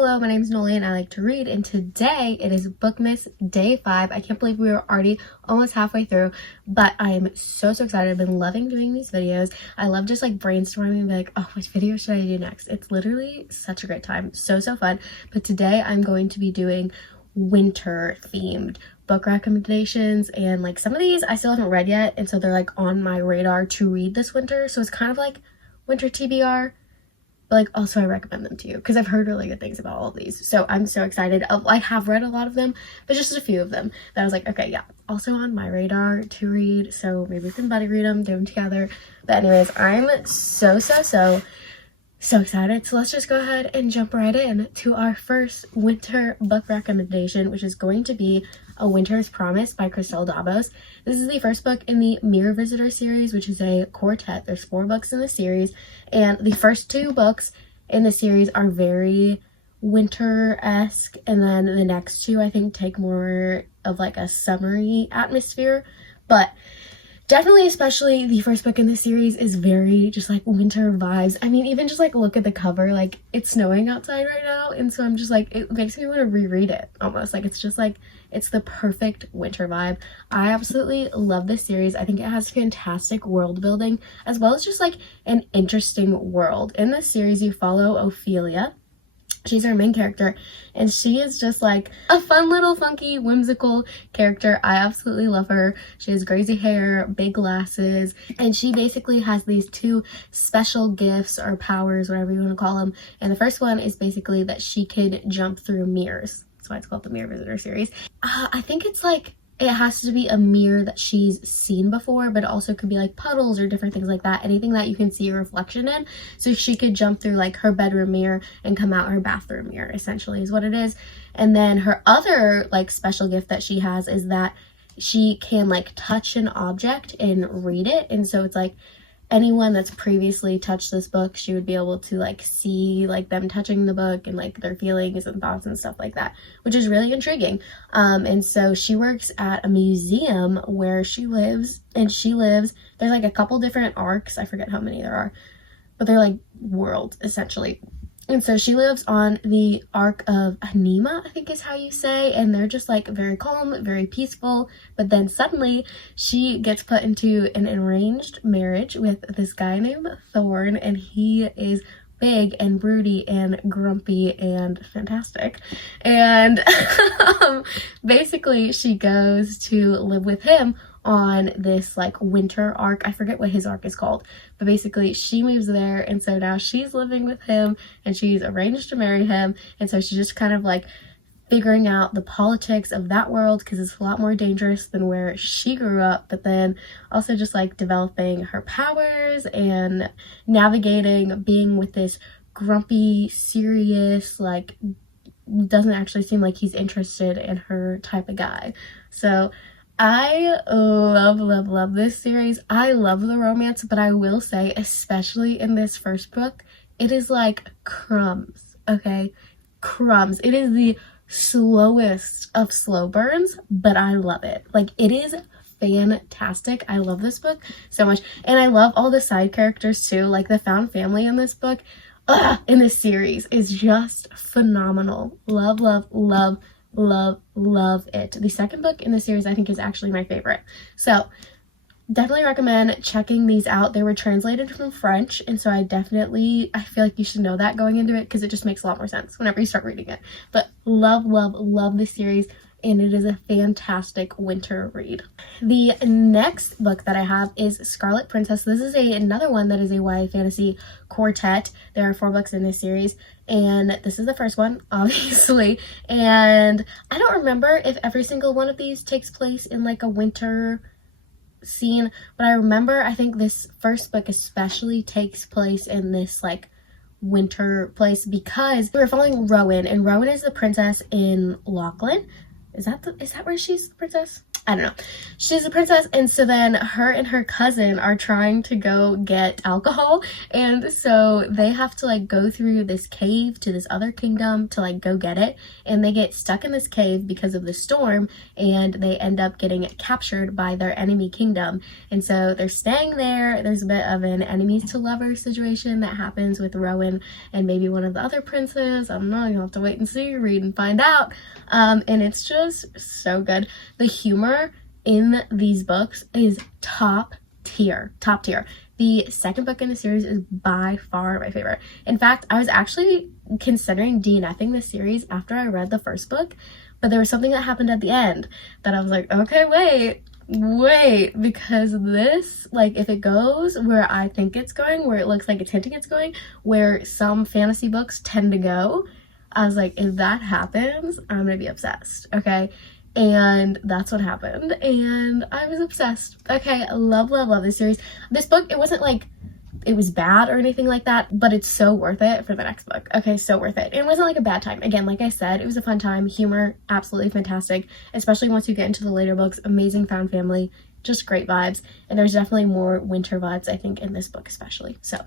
Hello, my name is Noli and I like to read, and today it is Bookmas Day 5. I can't believe we were already almost halfway through, but I am so excited. I've been loving doing these videos. I love just like brainstorming and be like, oh, which video should I do next? It's literally such a great time. So fun. But today I'm going to be doing winter themed book recommendations, and like some of these I still haven't read yet, and so they're like on my radar to read this winter. So it's kind of like winter TBR. But like also I recommend them to you because I've heard really good things about all of these. So I'm so excited. I have read a lot of them, but just a few of them that I was like, okay, yeah, also on my radar to read. So maybe we can buddy read them, do them together. But anyways, I'm so excited. So let's just go ahead and jump right in to our first winter book recommendation, which is going to be A Winter's Promise by Christelle Davos. This is the first book in the Mirror Visitor series, which is a quartet. There's 4 books in the series, and the first 2 books in the series are very winter-esque, and then the next 2 I think take more of like a summery atmosphere, but definitely, especially the first book in the series is very just like winter vibes. I mean, even just like look at the cover, like it's snowing outside right now, and so I'm just like, it makes me want to reread it almost. Like it's just like, it's the perfect winter vibe. I absolutely love this series. I think it has fantastic world building as well as just like an interesting world. In this series, you follow Ophelia. She's our main character, and she is just like a fun little funky whimsical character. I absolutely love her. She has crazy hair, big glasses, and she basically has these 2 special gifts or powers, whatever you want to call them. And the first one is basically that she can jump through mirrors. That's why it's called the Mirror Visitor series. I think it's like it has to be a mirror that she's seen before, but it also could be like puddles or different things like that. Anything that you can see a reflection in. So she could jump through like her bedroom mirror and come out her bathroom mirror, essentially is what it is. And then her other like special gift that she has is that she can like touch an object and read it. And so it's like anyone that's previously touched this book, she would be able to like see like them touching the book and like their feelings and thoughts and stuff like that, which is really intriguing. And so she works at a museum where she lives, and there's like a couple different arcs, I forget how many there are, but they're like worlds essentially. And so she lives on the Arc of Anima, I think is how you say, and they're just like very calm, very peaceful. But then suddenly she gets put into an arranged marriage with this guy named Thorn, and he is big and broody and grumpy and fantastic. And basically she goes to live with him on this like winter arc. I forget what his arc is called, but basically she moves there, and so now she's living with him and she's arranged to marry him, and so she's just kind of like figuring out the politics of that world because it's a lot more dangerous than where she grew up, but then also just like developing her powers and navigating being with this grumpy, serious, like doesn't actually seem like he's interested in her type of guy. So I love this series. I love the romance, but I will say, especially in this first book, it is like crumbs, okay? Crumbs. It is the slowest of slow burns, but I love it. Like, it is fantastic. I love this book so much, and I love all the side characters too. Like, the found family in this book, in this series is just phenomenal. Love it. The second book in the series I think is actually my favorite. So definitely recommend checking these out. They were translated from French, and so I feel like you should know that going into it because it just makes a lot more sense whenever you start reading it. But love this series, and it is a fantastic winter read. The next book that I have is Scarlet Princess. This is another one that is a YA fantasy quartet. There are 4 books in this series, and this is the first one, obviously. And I don't remember if every single one of these takes place in like a winter scene, but I remember I think this first book especially takes place in this like winter place because we're following Rowan, and Rowan is the princess in Lachlan. Is that where she's the princess? I don't know. She's a princess, and so then her and her cousin are trying to go get alcohol, and so they have to like go through this cave to this other kingdom to like go get it, and they get stuck in this cave because of the storm, and they end up getting captured by their enemy kingdom, and so they're staying there. There's a bit of an enemies to lovers situation that happens with Rowan and maybe one of the other princes. I don't know, you'll have to wait and see, read and find out. And it's just so good. The humor in these books is top tier. The second book in the series is by far my favorite. In fact, I was actually considering DNFing this series after I read the first book, but there was something that happened at the end that I was like, okay, wait, because this, like, if it goes where I think it's going, where it looks like it's hinting it's going, where some fantasy books tend to go, I was like, if that happens, I'm gonna be obsessed, okay? And that's what happened, and I was obsessed. Okay, love this series. This book, it wasn't like it was bad or anything like that, but it's so worth it for the next book. Okay, so worth it. It wasn't like a bad time. Again, like I said, it was a fun time. Humor, absolutely fantastic, especially once you get into the later books. Amazing found family, just great vibes, and there's definitely more winter vibes, I think, in this book especially. So,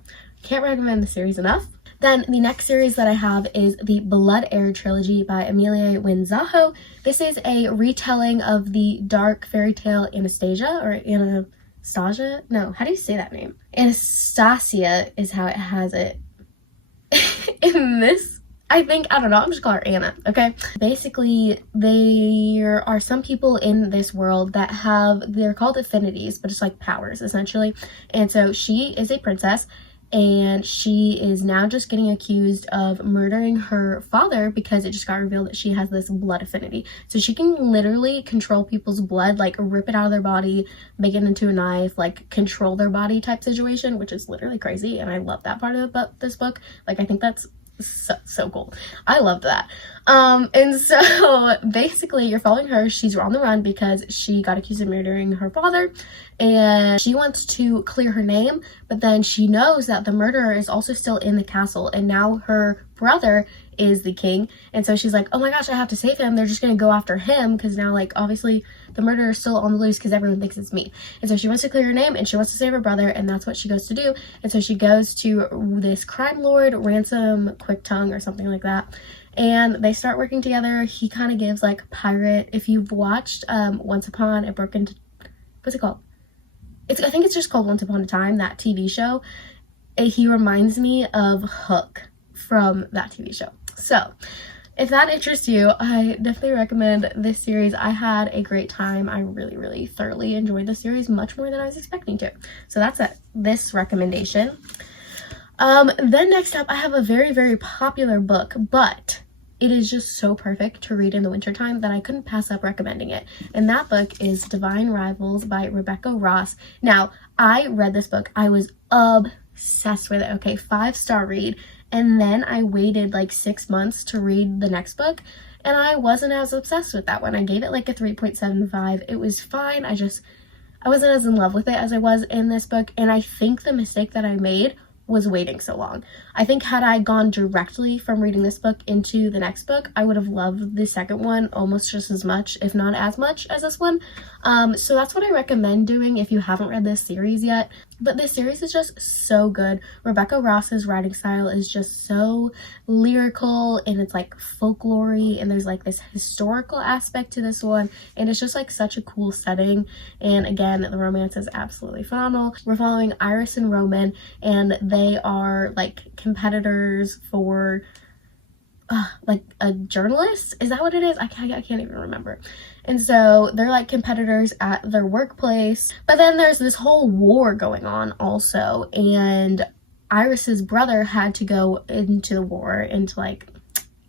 can't recommend the series enough. Then the next series that I have is the Blood Heir trilogy by Amelia Winzaho. This is a retelling of the dark fairy tale Anastasia, or Anastasia? No, how do you say that name? Anastasia is how it has it. In this, I don't know, I'm just gonna call her Anna, okay? Basically, there are some people in this world that they're called affinities, but it's like powers, essentially. And so she is a princess, and she is now just getting accused of murdering her father because it just got revealed that she has this blood affinity. So she can literally control people's blood, like rip it out of their body, make it into a knife, like control their body type situation, which is literally crazy. And I love that part of this book. Like, I think that's so cool. I loved that. And so basically you're following her. She's on the run because she got accused of murdering her father, and she wants to clear her name, but then she knows that the murderer is also still in the castle, and now her brother is the king, and so she's like, oh my gosh, I have to save him. They're just gonna go after him because now, like, obviously the murderer is still on the loose because everyone thinks it's me. And so she wants to clear her name, and she wants to save her brother, and that's what she goes to do. And so she goes to this crime lord, Ransom Quicktongue or something like that, and they start working together. He kind of gives like pirate, if you've watched Once Upon a Broken, what's it called? I think it's just called Once Upon a Time, that TV show. He reminds me of Hook from that TV show. So if that interests you, I definitely recommend this series. I had a great time. I really thoroughly enjoyed the series, much more than I was expecting to. So that's this recommendation. Then next up, I have a very popular book, but it is just so perfect to read in the wintertime that I couldn't pass up recommending it. And that book is Divine Rivals by Rebecca Ross. Now, I read this book. I was obsessed with it. Okay, 5-star read. And then I waited like 6 months to read the next book, and I wasn't as obsessed with that one. I gave it like a 3.75. It was fine. I wasn't as in love with it as I was in this book, and I think the mistake that I made was waiting so long. I think had I gone directly from reading this book into the next book, I would have loved the second one almost just as much, if not as much as this one. So that's what I recommend doing if you haven't read this series yet. But this series is just so good. Rebecca Ross's writing style is just so lyrical, and it's like folklory, and there's like this historical aspect to this one, and it's just like such a cool setting. And again, the romance is absolutely phenomenal. We're following Iris and Roman, and they are like competitors for like a journalist. Is that what it is? I can't even remember. And so they're like competitors at their workplace, but then there's this whole war going on also, and Iris's brother had to go into the war and to like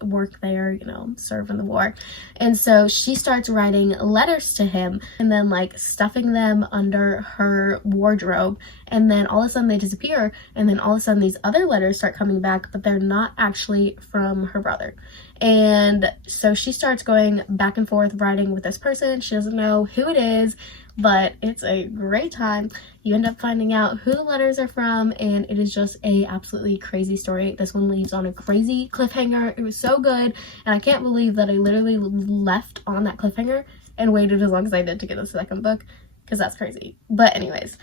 work there, you know, serve in the war. And so she starts writing letters to him and then like stuffing them under her wardrobe, and then all of a sudden they disappear, and then all of a sudden these other letters start coming back, but they're not actually from her brother. And so she starts going back and forth writing with this person. She doesn't know who it is, but it's a great time. You end up finding out who the letters are from, and it is just a absolutely crazy story. This one leaves on a crazy cliffhanger. It was so good, and I can't believe that I literally left on that cliffhanger and waited as long as I did to get the second book, because that's crazy. But anyways,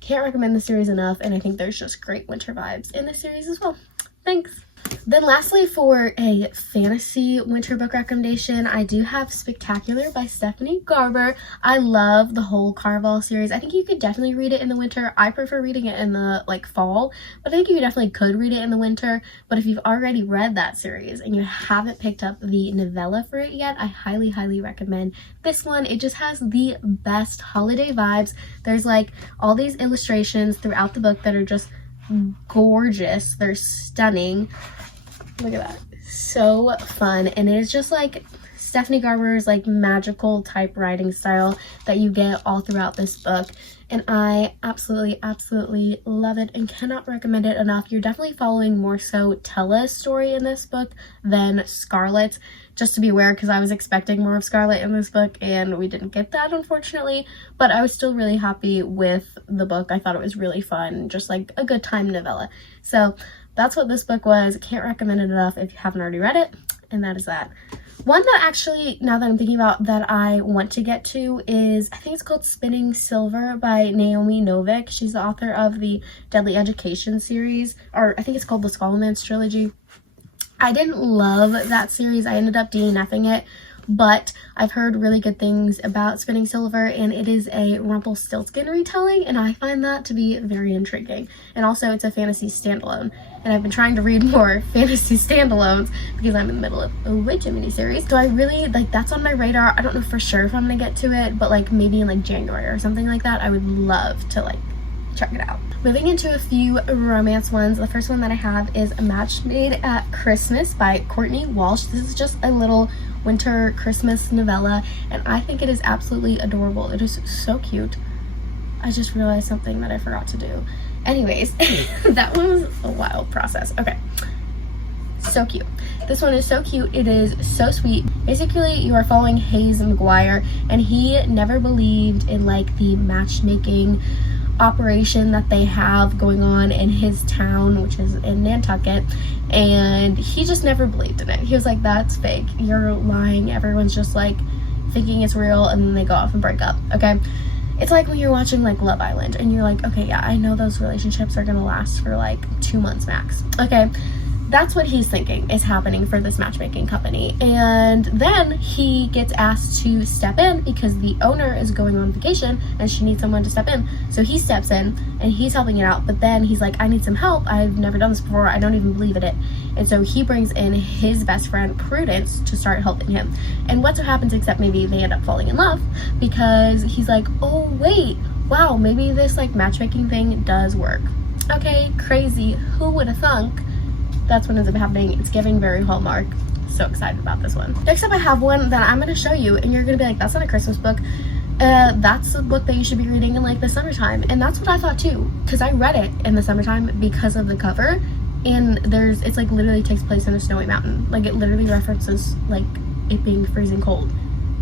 can't recommend the series enough, and I think there's just great winter vibes in this series as well. Thanks. Then lastly, for a fantasy winter book recommendation, I do have Spectacular by Stephanie Garber. I love the whole Caraval series. I think you could definitely read it in the winter. I prefer reading it in the fall, but I think you definitely could read it in the winter. But if you've already read that series and you haven't picked up the novella for it yet, I highly, highly recommend this one. It just has the best holiday vibes. There's like all these illustrations throughout the book that are just gorgeous. They're stunning. Look at that. So fun. And it is just like Stephanie Garber's like magical type writing style that you get all throughout this book. And I absolutely, absolutely love it and cannot recommend it enough. You're definitely following more so Tella's story in this book than Scarlett's, just to be aware, because I was expecting more of Scarlett in this book and we didn't get that, unfortunately. But I was still really happy with the book. I thought it was really fun, just like a good time novella. So that's what this book was. Can't recommend it enough if you haven't already read it. And that is that. One that actually, now that I'm thinking about, that I want to get to is, I think it's called Spinning Silver by Naomi Novik. She's the author of the Deadly Education series, or I think it's called the Scholomance trilogy. I didn't love that series. I ended up DNFing it, but I've heard really good things about Spinning Silver, and it is a Rumpelstiltskin retelling, and I find that to be very intriguing. And also, it's a fantasy standalone, and I've been trying to read more fantasy standalones because I'm in the middle of a Witcher miniseries. So I really, like, that's on my radar. I don't know for sure if I'm gonna get to it, but like maybe in like January or something like that. I would love to like check it out. Moving into a few romance ones. The first one that I have is A Match Made at Christmas by Courtney Walsh. This is just a little winter Christmas novella, and I think it is absolutely adorable. It is so cute. I just realized something that I forgot to do. Anyways, that one was a wild process. Okay, so cute. This one is so cute. It is so sweet. Basically, you are following Hayes McGuire, and he never believed in like the matchmaking operation that they have going on in his town, which is in Nantucket, and he just never believed in it. He was like, that's fake, you're lying, everyone's just like thinking it's real, and then they go off and break up. Okay, it's like when you're watching like Love Island and you're like, okay, yeah, I know those relationships are gonna last for like 2 months max. Okay, that's what he's thinking is happening for this matchmaking company. And then he gets asked to step in because the owner is going on vacation and she needs someone to step in. So he steps in and he's helping it out, but then he's like, I need some help. I've never done this before. I don't even believe in it. And so he brings in his best friend Prudence to start helping him. And what so happens, except maybe they end up falling in love, because he's like, oh wait, wow, maybe this like matchmaking thing does work. Okay, crazy. Who would have thunk? That's what ends up happening. It's giving very Hallmark. So excited about this one. Next up, I have one that I'm going to show you, and you're going to be like, that's not a Christmas book. That's a book that you should be reading in like the summertime. And that's what I thought too, because I read it in the summertime because of the cover. And it's like literally takes place in a snowy mountain. Like it literally references like it being freezing cold.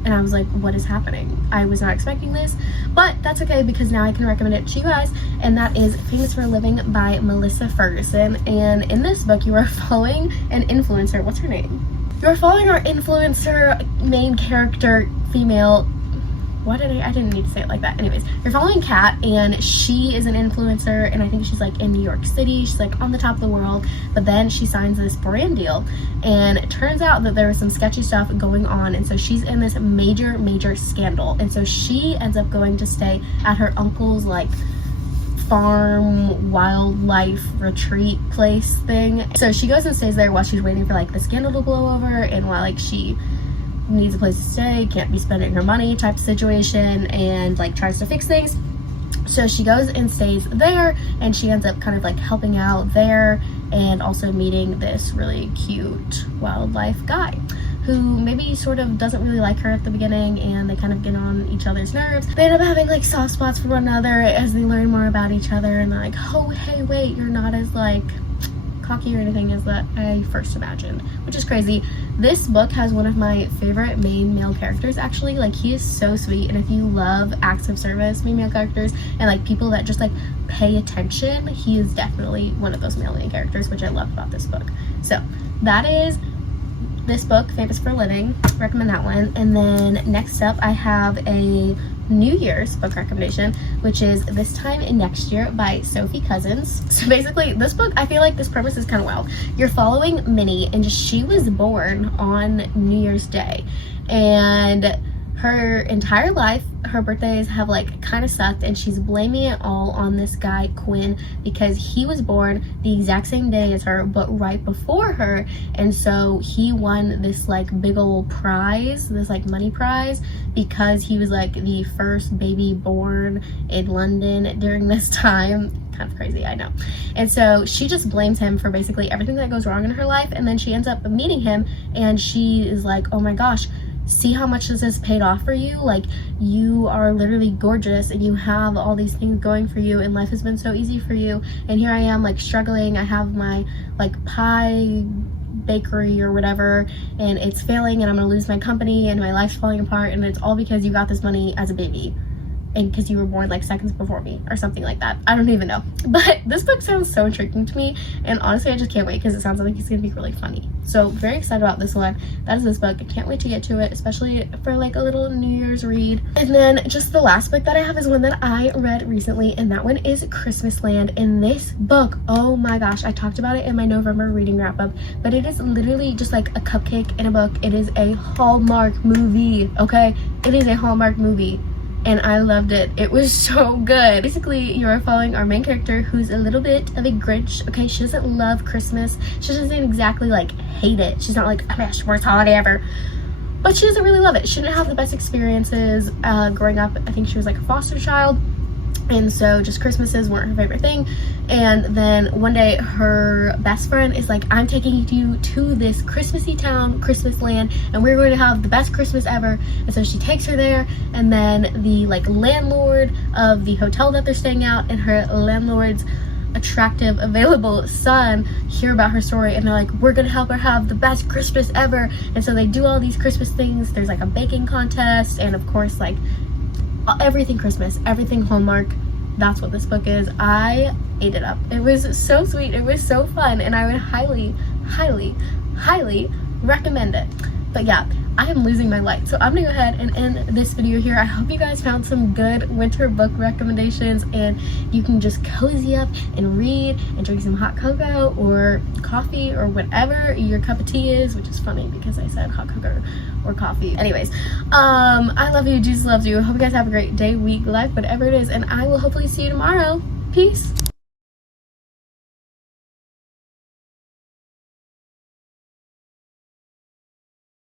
And I was like, what is happening? I was not expecting this, but that's okay because now I can recommend it to you guys. And that is Famous for a Living by Melissa Ferguson. And in this book, you are following an influencer. What's her name? You're following our influencer main character, female. I didn't need to say it like that. Anyways, you're following Kat, and she is an influencer, and I think she's like in New York City. She's like on the top of the world, but then she signs this brand deal, and it turns out that there was some sketchy stuff going on, and so she's in this major scandal, and so she ends up going to stay at her uncle's like farm wildlife retreat place thing. So she goes and stays there while she's waiting for like the scandal to blow over, and while like she needs a place to stay, can't be spending her money type situation, and like tries to fix things. So she goes and stays there, and she ends up kind of like helping out there and also meeting this really cute wildlife guy who maybe sort of doesn't really like her at the beginning, and they kind of get on each other's nerves. They end up having like soft spots for one another as they learn more about each other, and they're like, oh hey wait, you're not as like cocky or anything as that I first imagined, which is crazy. This book has one of my favorite main male characters actually. Like he is so sweet, and if you love acts of service main characters and like people that just like pay attention, he is definitely one of those male main characters, which I love about this book. So that is this book, Famous for Living, recommend that one. And then next up I have a New Year's book recommendation, which is This Time Next Year by Sophie Cousins. So basically this book, I feel like this premise is kind of wild. You're following Minnie, and she was born on New Year's Day, and her entire life her birthdays have like kind of sucked, and she's blaming it all on this guy Quinn because he was born the exact same day as her but right before her, and so he won this like big old prize, this like money prize, because he was like the first baby born in London during this time. Kind of crazy, I know. And so she just blames him for basically everything that goes wrong in her life, and then she ends up meeting him and she is like, oh my gosh, see how much this has paid off for you. Like, you are literally gorgeous and you have all these things going for you and life has been so easy for you, and here I am like struggling. I have my like pie bakery or whatever and it's failing, and I'm gonna lose my company and my life's falling apart, and it's all because you got this money as a baby and because you were born like seconds before me or something like that. I don't even know, but this book sounds so intriguing to me, and honestly I just can't wait because it sounds like it's gonna be really funny. So very excited about this one. That is this book. I can't wait to get to it, especially for like a little New Year's read. And then just the last book that I have is one that I read recently, and that one is Christmas Land. And this book, oh my gosh, I talked about it in my November reading wrap up, but it is literally just like a cupcake in a book. It is a Hallmark movie, okay? It is a Hallmark movie, and I loved it. It was so good. Basically, you are following our main character who's a little bit of a Grinch, okay? She doesn't love Christmas. She doesn't exactly like hate it. She's not like, oh my gosh, worst holiday ever. But she doesn't really love it. She didn't have the best experiences growing up. I think she was like a foster child, and so just Christmases weren't her favorite thing. And then one day her best friend is like, I'm taking you to this Christmassy town, Christmas Land, and we're going to have the best Christmas ever. And so she takes her there, and then the like landlord of the hotel that they're staying at and her landlord's attractive available son hear about her story, and they're like, we're gonna help her have the best Christmas ever. And so they do all these Christmas things. There's like a baking contest, and of course like everything Christmas, everything Hallmark. That's what this book is. I ate it up. It was so sweet, it was so fun, and I would highly recommend it. But yeah, I am losing my light, so I'm gonna go ahead and end this video here. I hope you guys found some good winter book recommendations, and you can just cozy up and read and drink some hot cocoa or coffee or whatever your cup of tea is, which is funny because I said hot cocoa or coffee. Anyways, I love you. Jesus loves you. Hope you guys have a great day, week, life, whatever it is, and I will hopefully see you tomorrow. Peace.